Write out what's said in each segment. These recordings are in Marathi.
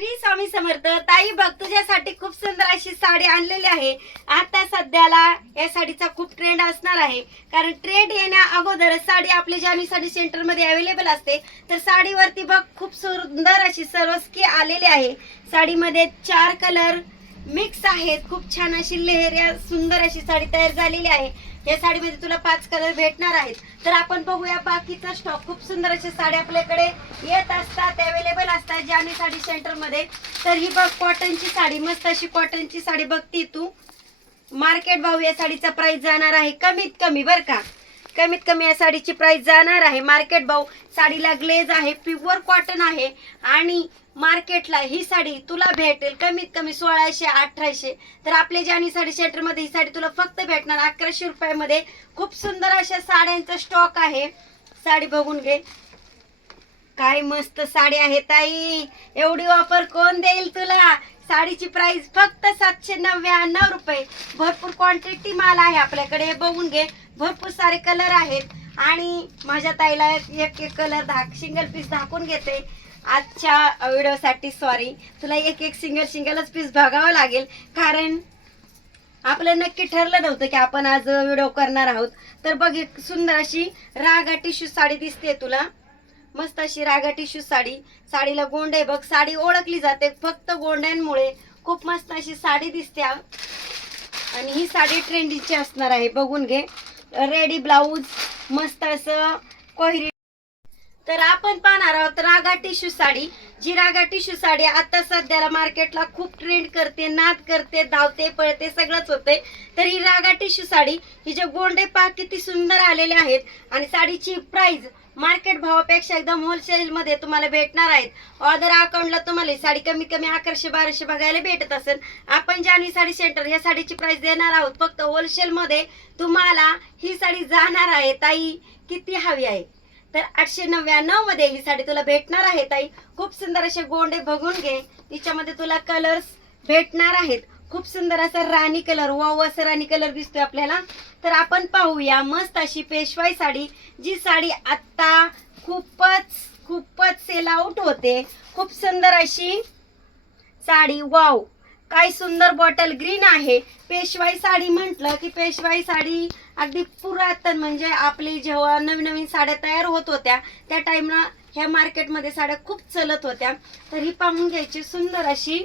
श्री स्वामी समर्थ। ताई बघ, तुझ्यासाठी खूप सुंदर अशी साडी आणलेली आहे। आता सध्याला या साडीचा खूप ट्रेंड असणार आहे, कारण ट्रेंड येण्या अगोदर साडी आपल्या जानी साडी सेंटर मध्ये अवेलेबल असते। तर साडीवरती बघ खूप सुंदर अशी सरोस्की आलेली आहे। साडीमध्ये 4 कलर मिक्स आहेत। खूप छान अशी लेहऱ्या सुंदर अशी साडी तयार झालेली आहे। या साडीमध्ये तुला 5 कलर भेटणार आहेत। तर आपण बघूया बाकीचा स्टॉक। खूप सुंदर अशी साडी आपल्याकडे येत असतात, अवेलेबल असतात जानी साडी सेंटर मध्ये। तर ही बघ कॉटनची साडी, मस्त अशी कॉटनची साडी बघती तू। मार्केट भाव या साडीचा प्राइस जाणार आहे कमीत कमी, बर का, कमीत कमी या साडीची प्राइस जाणार आहे मार्केट भाव। साडीला ग्लेज आहे, प्युअर कॉटन आहे आणि मार्केटला ही साडी तुला भेटेल कमीत कमी 1600-1800। तर आपल्या जानी साडी सेंटर मध्ये ही साडी तुला फक्त भेटणार 1100 रुपयामध्ये। खूप सुंदर अशा साड्यांचा स्टॉक आहे। साडी बघून घे, काय मस्त साडी आहे ताई। एवढी ऑफर कोण देईल तुला? साडीची प्राइस फक्त 799 रुपये। भरपूर क्वांटिटी माल आहे आपल्याकडे, बघून घे। भरपूर सारे कलर आहेत आणि माझ्या ताईला एक एक कलर सिंगल पीस दाखवून घेते आजच्या व्हिडिओसाठी। सॉरी, तुला एक एक सिंगलच पीस बघावं लागेल, कारण आपलं नक्की ठरलं नव्हतं की आपण आज व्हिडिओ करणार आहोत। तर बघ, एक सुंदर अशी रागा टिश्यू साडी दिसते तुला, मस्त अशी रागा टिश्यू साडी। साडीला गोंडे बघ, साडी ओळखली जाते फक्त गोंड्यांमुळे। खूप मस्त अशी साडी दिसते आणि ही साडी ट्रेंडीची असणार आहे, बघून घे। रेडी ब्लाऊज, मस्त असं कोहिरी। तर आपण पाहणार आहोत रागा टिश्यू साडी। जी रागा टिश्यू साडी आता सध्याला मार्केटला खूप ट्रेंड करते, नाद करते, धावते, पळते, सगळंच होते। तर ही रागा टिश्यू साडी, हिचे गोंडे पा किती सुंदर आलेले आहेत आणि साडीची प्राइस मार्केट भावापेक्षा एकदम होलसेल मध्ये तुम्हाला भेटणार आहेत। ऑर्डर अकाउंटला तुम्हाला साडी कमीत कमी 1100-1200 बघायला भेटत असेल। आपण जानी साडी सेंटर या साडीची प्राइस देणार आहोत फक्त होलसेल मध्ये तुम्हाला। ही साडी जाणार आहे ताई, किती हवी आहे तर 899 मध्ये ही साडी तुला भेटणार आहे ताई। खूप सुंदर असे गोंडे बघून घे, तिच्यामध्ये तुला कलर्स भेटणार आहेत। खूप सुंदर असा राणी कलर, वाव असं राणी कलर दिसतोय आपल्याला। तर आपण पाहूया मस्त अशी पेशवाई साडी। जी साडी आता खूपच सेल आउट होते। खूप सुंदर अशी साडी, वाव काय सुंदर बॉटल ग्रीन आहे। पेशवाई साडी म्हटलं की पेशवाई साडी अगदी पुरातन, म्हणजे आपली जेव्हा नवीन नवीन साड्या तयार होत होत्या त्या टाइमला ह्या मार्केटमध्ये साड्या खूप चलत होत्या। तर ही पाहून घ्यायची सुंदर अशी,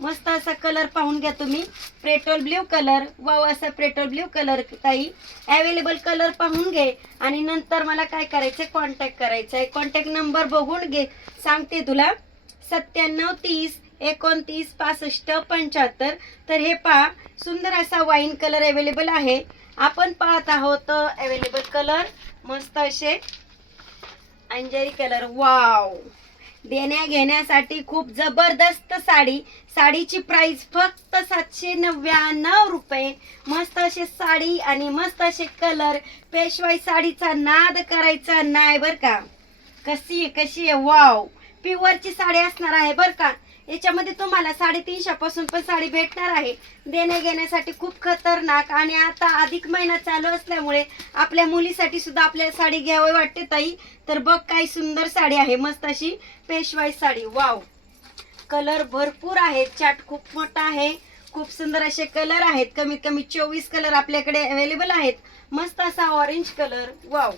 मस्त असा कलर पाहून घ्या तुम्ही, पेट्रोल ब्ल्यू कलर, वाव असा पेट्रोल ब्ल्यू कलर ताई। अवेलेबल कलर पाहून घे आणि नंतर मला काय करायचंय, कॉन्टॅक्ट करायचंय। कॉन्टॅक्ट नंबर बघून घे, सांगते तुला, 97 30 29 65 75। तर हे पहा, सुंदर असा वाईन कलर अवेलेबल आहे। आपण पाहत आहोत अवेलेबल कलर मस्त असे अंजरी कलर, वाव देण्या घेण्यासाठी खूप जबरदस्त साडी। साडीची प्राइस फक्त 799 रुपये। मस्त अशी साडी आणि मस्त असे कलर। पेशवाई साडीचा नाद करायचा नाही बर का। कशी आहे, वाव प्युअरची साडी असणार आहे बर का। याच्यामध्ये तुम्हाला 350 पासून पण साडी भेटणार आहे। देण्या घेण्यासाठी खूप खतरनाक। आणि आता अधिक महिना चालू असल्यामुळे आपल्या मुलीसाठी सुद्धा आपल्याला साडी घ्यावी वाटते ताई। तर बघ काय सुंदर साडी आहे, मस्त अशी पेशवाई साडी, वाव कलर भरपूर आहेत, चार्ट खूप मोठा आहे। खूप सुंदर असे कलर आहेत, कमीत कमी 24 कलर आपल्याकडे अवेलेबल आहेत। मस्त असा ऑरेंज कलर, वाव।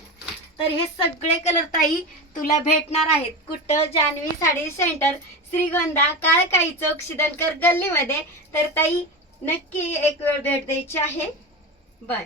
तर हे सगळे कलर ताई तुला भेटणार आहेत कुठं? जान्हवी साडी सेंटर, श्रीगोंदा, काळकाई चौक, शिदनकर गल्लीमध्ये। तर ताई नक्की एक वेळ भेट द्यायची आहे। बाय।